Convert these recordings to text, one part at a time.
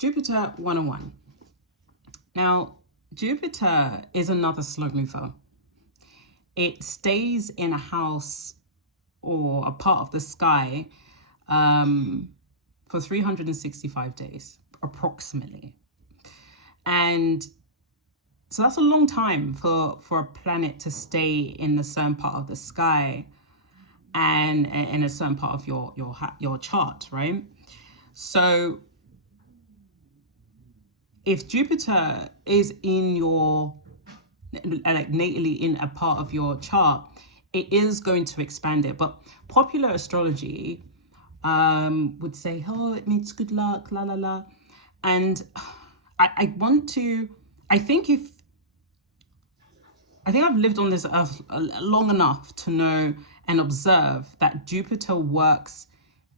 Jupiter 101. Now, Jupiter is another slow mover. It stays in a house or a part of the sky for 365 days, approximately. And so that's a long time for a planet to stay in a certain part of the sky and in a certain part of your chart, right? So if Jupiter is in your, like natally in a part of your chart, it is going to expand it. But popular astrology would say, oh, it means good luck, la la la. And I think I've lived on this earth long enough to know and observe that Jupiter works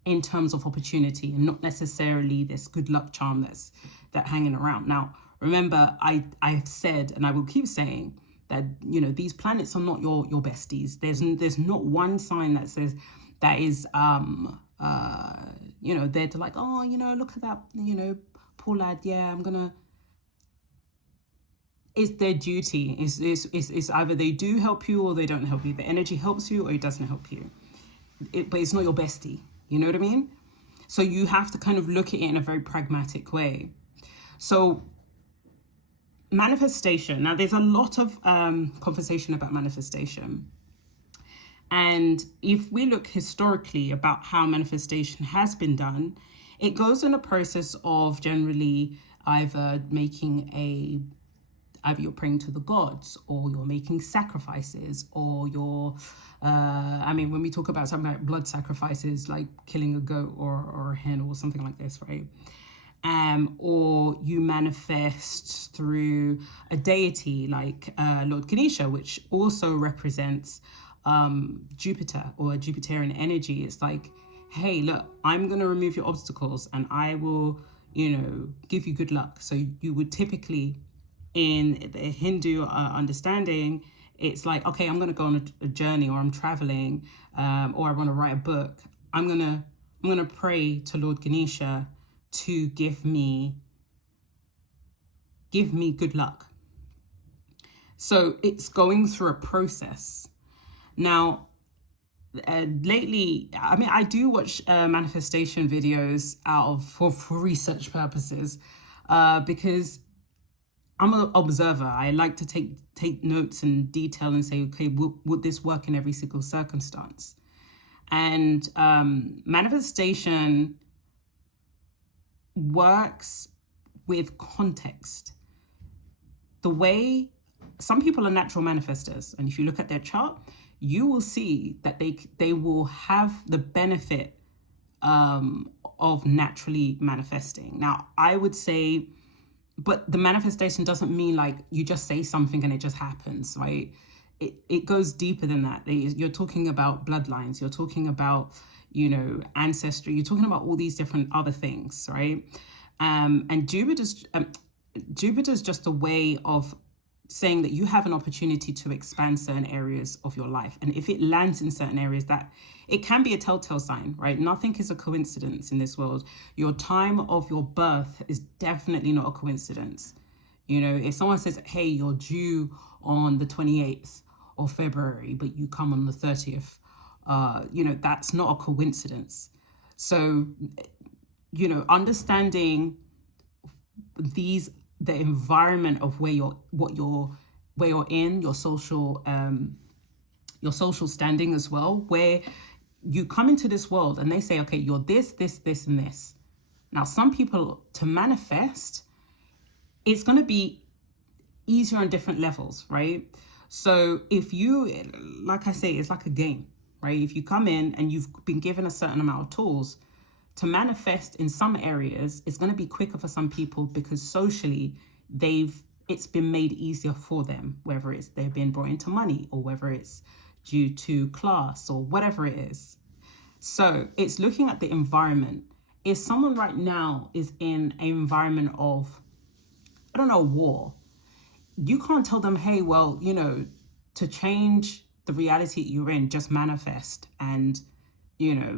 in terms of opportunity and not necessarily this good luck charm that hanging around. Now, remember, I've said, and I will keep saying, that, these planets are not your besties. There's not one sign that says that is, there to like, oh, look at that, poor lad. Yeah, it's their duty. It's either they do help you or they don't help you. The energy helps you or it doesn't help you. But it's not your bestie. You know what I mean? So you have to kind of look at it in a very pragmatic way. So manifestation. Now, there's a lot of conversation about manifestation. And if we look historically about how manifestation has been done, it goes in a process of generally either you're praying to the gods, or you're making sacrifices, or when we talk about something like blood sacrifices, like killing a goat or a hen or something like this, right? Or you manifest through a deity like Lord Ganesha, which also represents Jupiter or a Jupiterian energy. It's like, hey, look, I'm going to remove your obstacles and I will, give you good luck. So you would typically, in the Hindu understanding, it's like, okay, I'm going to go on a journey, or I'm traveling, or I want to write a book. I'm going to pray to Lord Ganesha to give me good luck. So it's going through a process. Now, lately, I do watch manifestation videos for research purposes, because I'm an observer. I like to take notes and detail and say, okay, would this work in every single circumstance? And manifestation works with context. The way some people are natural manifestors, and if you look at their chart, you will see that they will have the benefit of naturally manifesting. Now, I would say, but the manifestation doesn't mean like you just say something and it just happens, right? It goes deeper than that. You're talking about bloodlines. You're talking about, ancestry. You're talking about all these different other things, right? And Jupiter's just a way of saying that you have an opportunity to expand certain areas of your life. And if it lands in certain areas, that it can be a telltale sign, right? Nothing is a coincidence in this world. Your time of your birth is definitely not a coincidence. If someone says, hey, you're due on the 28th of February, but you come on the 30th, that's not a coincidence. So, understanding the environment of where you're in, your social standing as well, where you come into this world and they say, okay, you're this, and this. Now, some people, to manifest, it's going to be easier on different levels, right? So if you, like I say, it's like a game, right? If you come in and you've been given a certain amount of tools to manifest in some areas, it's going to be quicker for some people because socially it's been made easier for them, whether it's they've been brought into money or whether it's due to class or whatever it is. So it's looking at the environment. If someone right now is in an environment of, war, you can't tell them, hey, well, to change the reality you're in, just manifest and,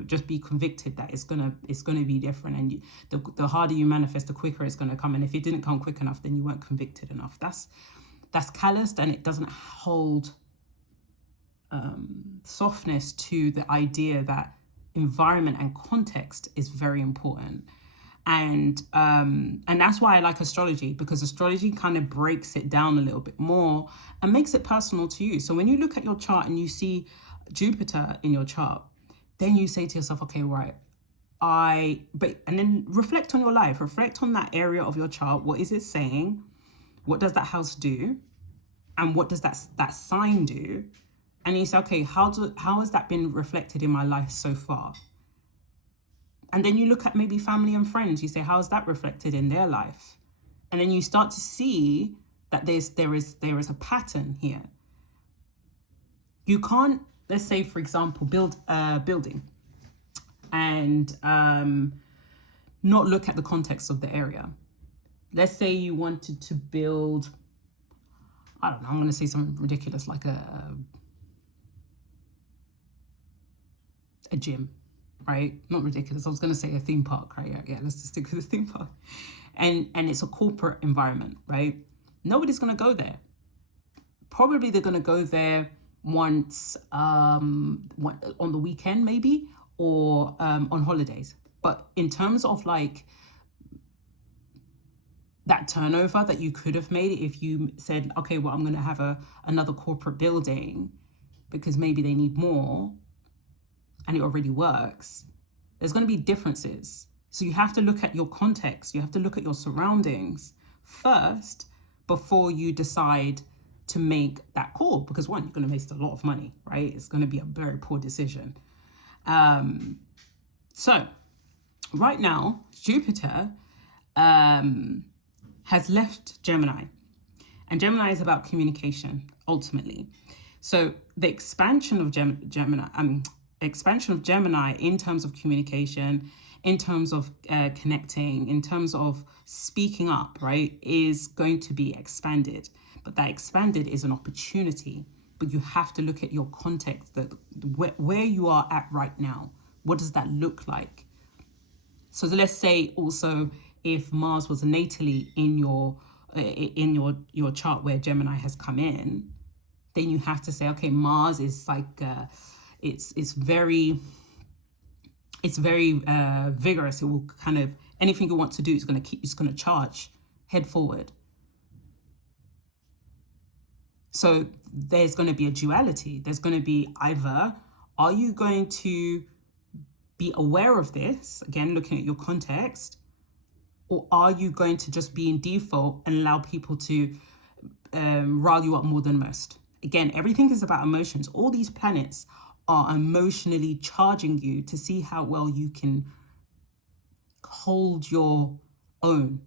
just be convicted that it's gonna be different, and the harder you manifest, the quicker it's gonna come. And if it didn't come quick enough, then you weren't convicted enough. That's calloused, and it doesn't hold softness to the idea that environment and context is very important. And that's why I like astrology, because astrology kind of breaks it down a little bit more and makes it personal to you. So when you look at your chart and you see Jupiter in your chart, then you say to yourself, okay, right, and then reflect on your life, reflect on that area of your chart. What is it saying? What does that house do? And what does that sign do? And you say, okay, how has that been reflected in my life so far? And then you look at maybe family and friends. You say, how is that reflected in their life? And then you start to see that there is a pattern here. You can't, let's say, for example, build a building and not look at the context of the area. Let's say you wanted to build, I don't know, I'm going to say something ridiculous, like a gym, right? Not ridiculous. I was going to say a theme park, right? Yeah, let's just stick with the theme park. And it's a corporate environment, right? Nobody's going to go there. Probably they're going to go there once on the weekend, maybe, or on holidays. But in terms of like that turnover that you could have made if you said, okay, well, I'm going to have another corporate building because maybe they need more and it already works, there's going to be differences. So you have to look at your context. You have to look at your surroundings first before you decide to make that call. Because one, you're going to waste a lot of money, right? It's going to be a very poor decision. So right now, Jupiter has left Gemini. And Gemini is about communication, ultimately. So the expansion of Gemini in terms of communication, in terms of connecting, in terms of speaking up, right, is going to be expanded. But that expanded is an opportunity. But you have to look at your context, where you are at right now. What does that look like? So let's say also if Mars was natally in your chart where Gemini has come in, then you have to say, okay, Mars is like it's very vigorous. It will kind of, anything you want to do is going to charge head forward. So there's going to be a duality. There's going to be either, are you going to be aware of this, again, looking at your context, or are you going to just be in default and allow people to rile you up more than most? Again, everything is about emotions. All these planets are emotionally charging you to see how well you can hold your own.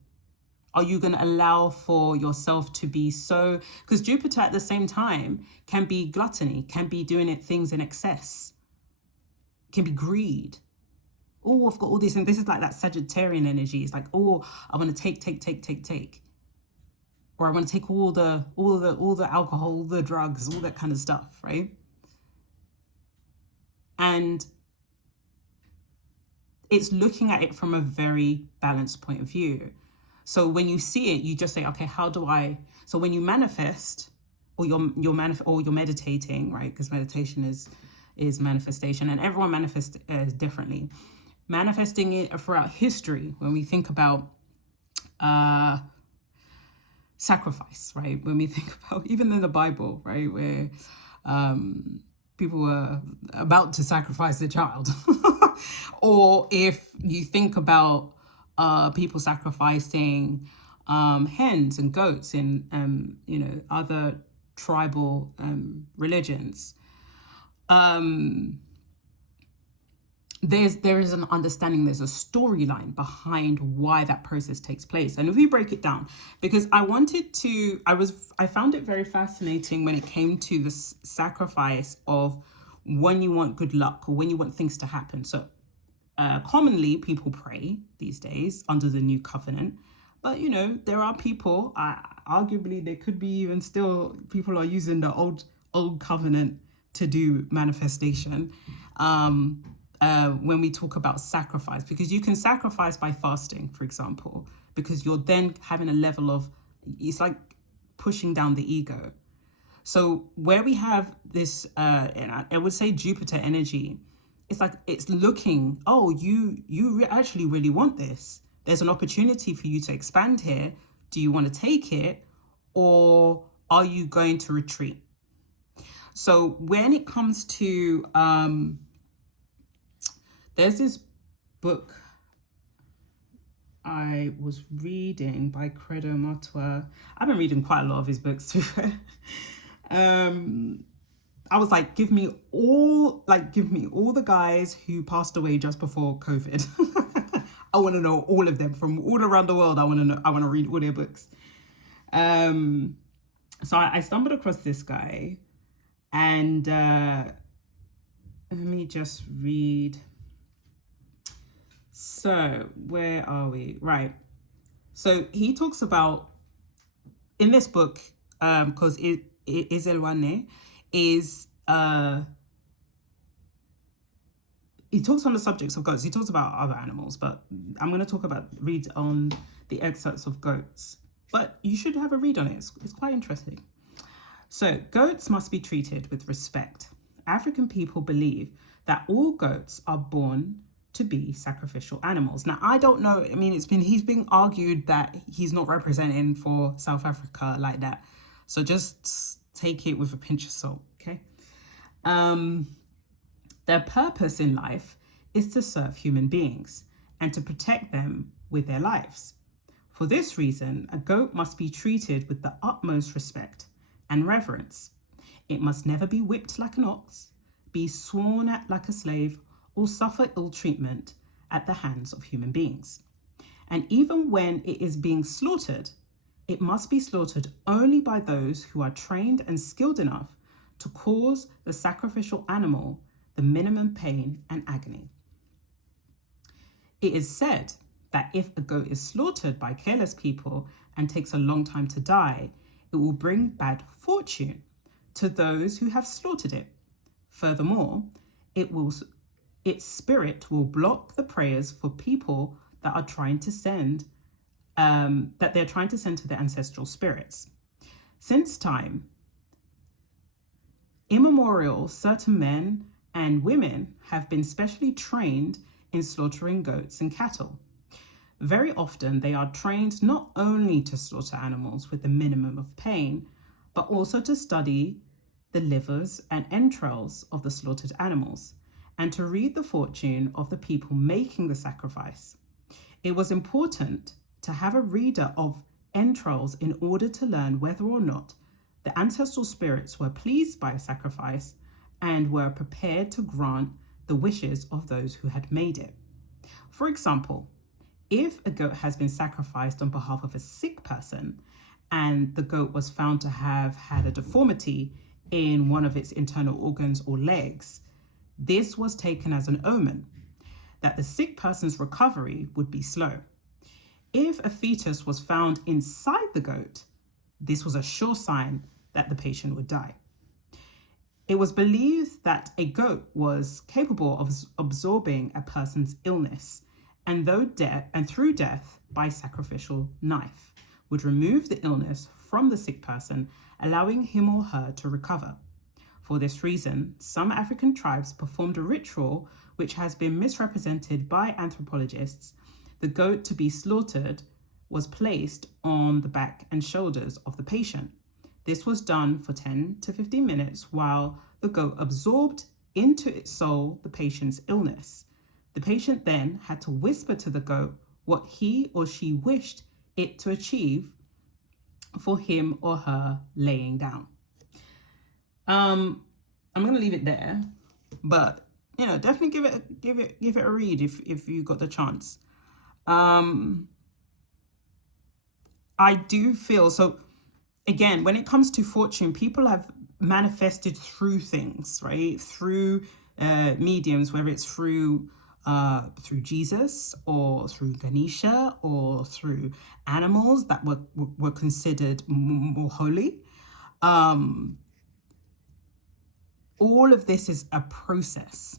Are you going to allow for yourself to be so... Because Jupiter at the same time can be gluttony, can be doing things in excess, can be greed. Oh, I've got all this, and this is like that Sagittarian energy. It's like, oh, I want to take. Or I want to take all the alcohol, all the drugs, all that kind of stuff, right? And it's looking at it from a very balanced point of view. So when you see it, you just say, okay, how do I... So when you manifest, or you're meditating, right? Because meditation is manifestation, and everyone manifests differently. Manifesting it throughout history, when we think about sacrifice, right? When we think about, even in the Bible, right, where people were about to sacrifice their child. Or if you think about people sacrificing hens and goats in other tribal religions, there is an understanding, there's a storyline behind why that process takes place. And if we break it down, because I found it very fascinating when it came to the sacrifice of when you want good luck or when you want things to happen. So commonly people pray these days under the new covenant, but there are people, arguably there could be even still people are using the old covenant to do manifestation. when we talk about sacrifice, because you can sacrifice by fasting, for example, because you're then having a level of, it's like pushing down the ego. So where we have this, and I would say Jupiter energy, it's like it's looking, oh, you actually really want this. There's an opportunity for you to expand here. Do you want to take it, or are you going to retreat? So when it comes to, there's this book I was reading by Credo Matua. I've been reading quite a lot of his books, to be fair. I was like, give me all the guys who passed away just before COVID. I want to know all of them from all around the world. I want to read all their books. So I stumbled across this guy, and let me just read. So where are we? Right. So he talks about, in this book, because Izelwane is, he talks on the subjects of goats. He talks about other animals, but I'm going to read on the excerpts of goats. But you should have a read on it. It's quite interesting. So goats must be treated with respect. African people believe that all goats are born to be sacrificial animals. Now, I don't know. I mean, he's been argued that he's not representing for South Africa like that. So just take it with a pinch of salt, okay? Their purpose in life is to serve human beings and to protect them with their lives. For this reason, a goat must be treated with the utmost respect and reverence. It must never be whipped like an ox, be sworn at like a slave, or suffer ill treatment at the hands of human beings. And even when it is being slaughtered, it must be slaughtered only by those who are trained and skilled enough to cause the sacrificial animal the minimum pain and agony. It is said that if a goat is slaughtered by careless people and takes a long time to die, it will bring bad fortune to those who have slaughtered it. Furthermore, its spirit will block the prayers for people that are trying to send that they're trying to send to their ancestral spirits. Since time immemorial, certain men and women have been specially trained in slaughtering goats and cattle. Very often they are trained not only to slaughter animals with the minimum of pain, but also to study the livers and entrails of the slaughtered animals, and to read the fortune of the people making the sacrifice. It was important to have a reader of entrails in order to learn whether or not the ancestral spirits were pleased by a sacrifice and were prepared to grant the wishes of those who had made it. For example, if a goat has been sacrificed on behalf of a sick person and the goat was found to have had a deformity in one of its internal organs or legs, this was taken as an omen that the sick person's recovery would be slow. If a fetus was found inside the goat, this was a sure sign that the patient would die. It was believed that a goat was capable of absorbing a person's illness, and through death by sacrificial knife, would remove the illness from the sick person, allowing him or her to recover. For this reason, some African tribes performed a ritual which has been misrepresented by anthropologists. The goat to be slaughtered was placed on the back and shoulders of the patient. This was done for 10 to 15 minutes while the goat absorbed into its soul the patient's illness. The patient then had to whisper to the goat what he or she wished it to achieve for him or her laying down. I'm going to leave it there, but definitely give it a read if you got the chance. I do feel so. Again, when it comes to fortune, people have manifested through things, right? Through mediums, whether it's through Jesus or through Ganesha or through animals that were considered more holy. All of this is a process.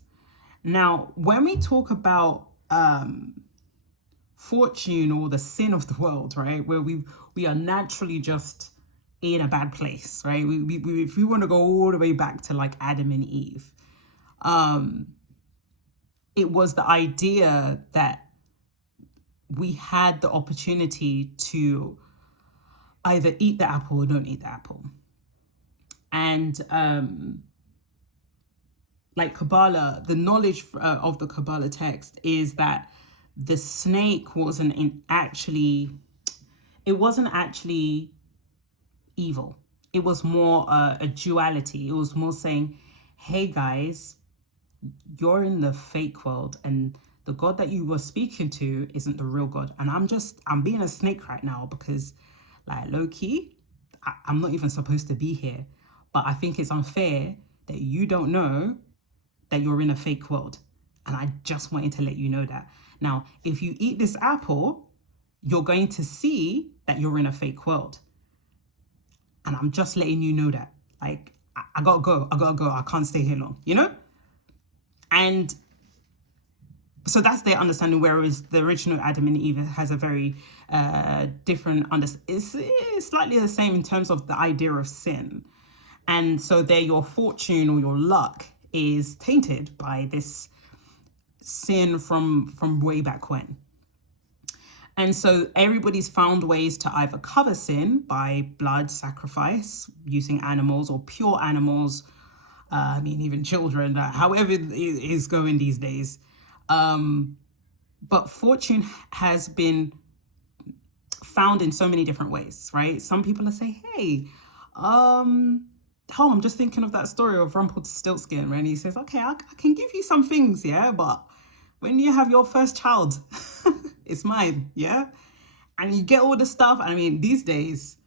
Now, when we talk about fortune or the sin of the world, right, where we are naturally just in a bad place, right? If we want to go all the way back to like Adam and Eve, it was the idea that we had the opportunity to either eat the apple or don't eat the apple. And like Kabbalah, the knowledge of the Kabbalah text is that the snake wasn't actually evil. It was more a duality. It was more saying, hey guys, you're in the fake world and the God that you were speaking to isn't the real God. And I'm being a snake right now because like low key, I'm not even supposed to be here. But I think it's unfair that you don't know that you're in a fake world. And I just wanted to let you know that. Now, if you eat this apple, you're going to see that you're in a fake world. And I'm just letting you know that. Like, I gotta go. I can't stay here long, you know? And so that's their understanding, whereas the original Adam and Eve has a very different it's slightly the same in terms of the idea of sin. And so there your fortune or your luck is tainted by this sin from way back when. And so everybody's found ways to either cover sin by blood sacrifice, using animals or pure animals, even children, however it is going these days. But fortune has been found in so many different ways, right? Some people are saying, hey, I'm just thinking of that story of Rumpelstiltskin, when he says, okay, I can give you some things, yeah, but when you have your first child, it's mine, yeah? And you get all the stuff. I mean, these days,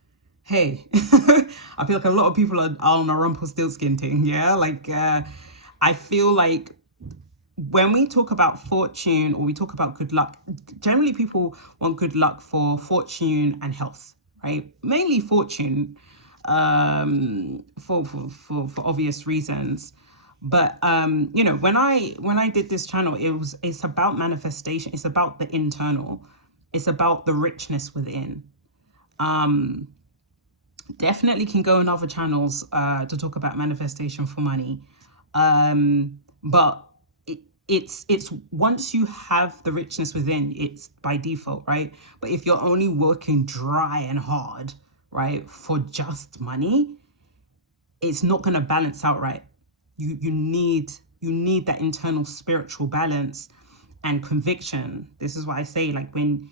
hey, I feel like a lot of people are on a Rumpelstiltskin thing, yeah? Like, I feel like when we talk about fortune or we talk about good luck, generally people want good luck for fortune and health, right? Mainly fortune, for obvious reasons. But when I did this channel, it's about manifestation. It's about the internal. It's about the richness within. Definitely can go on other channels to talk about manifestation for money, but it's once you have the richness within, it's by default, right? But if you're only working dry and hard, right, for just money, it's not going to balance out right. You need that internal spiritual balance and conviction. This is why I say, like, when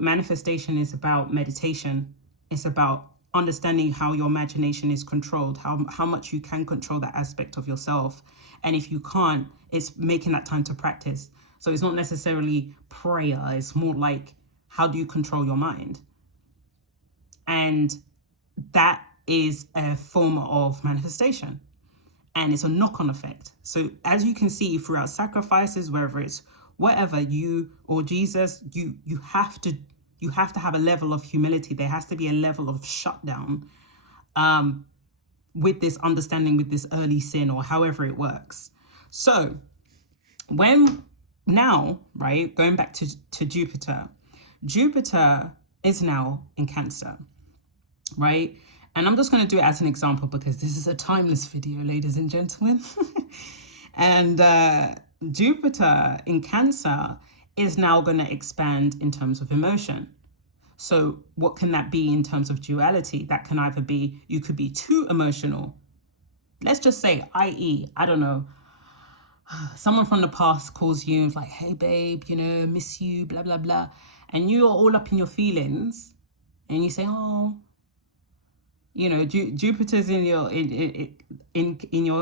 manifestation is about meditation, it's about understanding how your imagination is controlled, how much you can control that aspect of yourself. And if you can't, it's making that time to practice. So it's not necessarily prayer. It's more like, how do you control your mind? And that is a form of manifestation. And it's a knock-on effect. So as you can see throughout sacrifices, whether it's whatever, you or Jesus, you have to have a level of humility. There has to be a level of shutdown with this understanding, with this early sin, or however it works. So right, going back to Jupiter is now in Cancer, right? And I'm just going to do it as an example because this is a timeless video, ladies and gentlemen. And Jupiter in Cancer is now going to expand in terms of emotion. So what can that be in terms of duality? That can either be, you could be too emotional. Let's just say, i.e., I don't know, someone from the past calls you like, hey, babe, miss you, blah, blah, blah. And you're all up in your feelings and you say, oh, Jupiter's in your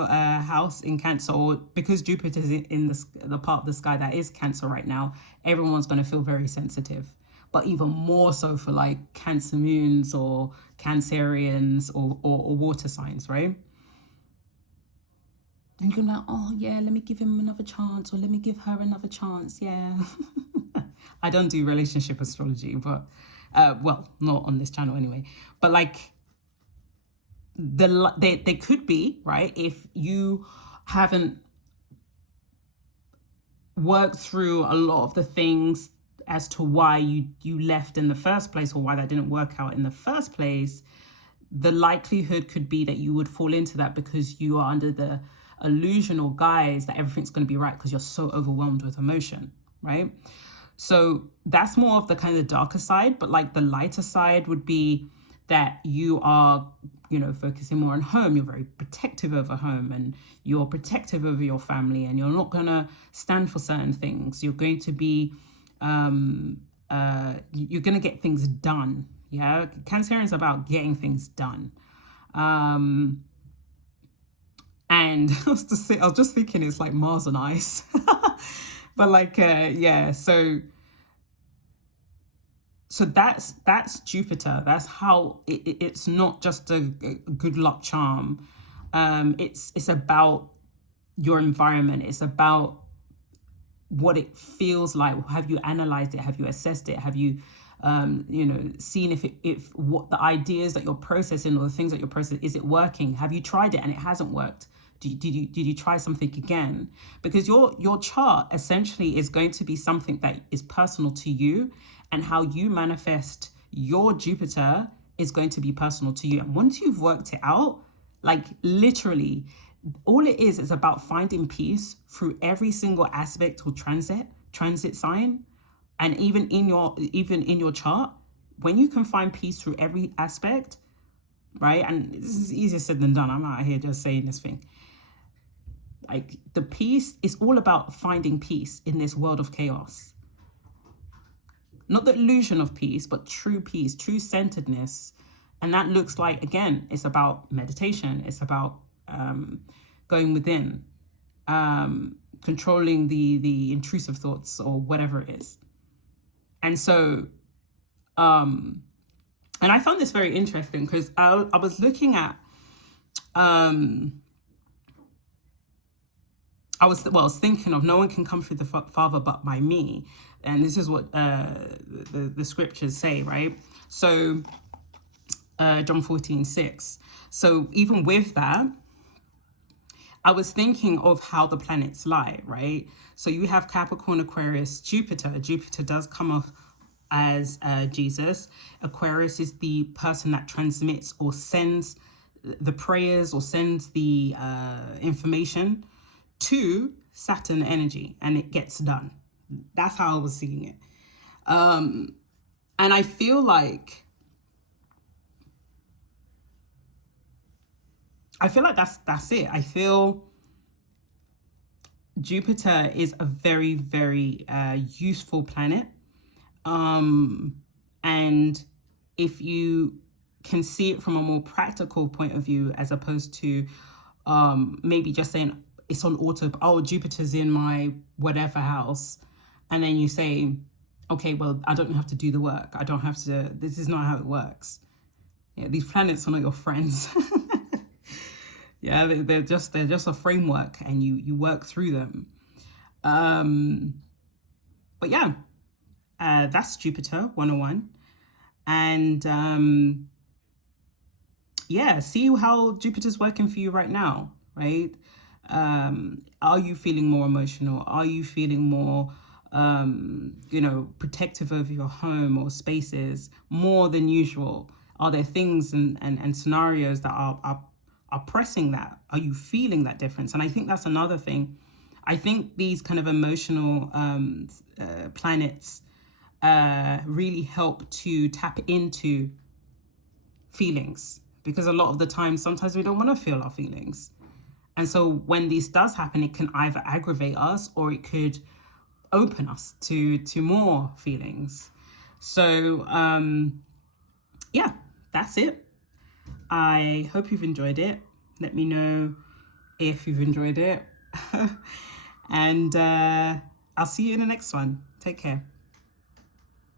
house in Cancer, or because Jupiter's in the part of the sky that is Cancer right now, everyone's going to feel very sensitive. But even more so for like Cancer moons or Cancerians or water signs, right? And you're like, oh yeah, let me give him another chance, or let me give her another chance. Yeah. I don't do relationship astrology, but well, not on this channel anyway. But like, they could be, right, if you haven't work through a lot of the things as to why you left in the first place, or why that didn't work out in the first place, the likelihood could be that you would fall into that because you are under the illusion or guise that everything's going to be right because you're so overwhelmed with emotion, right? So that's more of the kind of darker side, but like the lighter side would be that you are, focusing more on home. You're very protective over home, and you're protective over your family, and you're not going to stand for certain things. You're going to be, you're going to get things done. Yeah. Cancerian is about getting things done. And I was just thinking it's like Mars on ice. But like, so that's Jupiter. That's how it's not just a good luck charm. It's about your environment. It's about what it feels like. Have you analyzed it? Have you assessed it? Have you, seen if what the ideas that you're processing, or the things that you're processing, is it working? Have you tried it and it hasn't worked? Did you try something again? Because your chart essentially is going to be something that is personal to you, and how you manifest your Jupiter is going to be personal to you. And once you've worked it out, like literally, all it is about finding peace through every single aspect or transit sign. And even in your chart, when you can find peace through every aspect, right? And this is easier said than done. I'm out here just saying this thing. Like, the peace is all about finding peace in this world of chaos. Not the illusion of peace, but true peace, true centeredness. And that looks like, again, it's about meditation. It's about going within, controlling the intrusive thoughts, or whatever it is. And so, and I found this very interesting because I was looking at, I was thinking of, no one can come through the Father but by me. And this is what the scriptures say, right? So John 14:6. So even with that, I was thinking of how the planets lie, right? So you have Capricorn, Aquarius, Jupiter. Jupiter does come off as Jesus. Aquarius is the person that transmits or sends the prayers, or sends the information to Saturn energy, and it gets done. That's how I was seeing it. And I feel like that's it. I feel Jupiter is a very, very useful planet. And if you can see it from a more practical point of view, as opposed to maybe just saying it's on Jupiter's in my whatever house. And then you say, okay, well, I don't have to do the work. I don't have to, this is not how it works. Yeah, these planets are not your friends. Yeah, they're just a framework, and you work through them. But yeah, that's Jupiter 101. And see how Jupiter's working for you right now, right? Are you feeling more emotional? Are you feeling more protective over your home or spaces more than usual? Are there things and scenarios that are pressing that? Are you feeling that difference? And I think that's another thing. I think these kind of emotional planets really help to tap into feelings, because a lot of the time, sometimes we don't want to feel our feelings. And so when this does happen, it can either aggravate us, or it could open us to more feelings. So that's it. I hope you've enjoyed it. Let me know if you've enjoyed it. And I'll see you in the next one. Take care.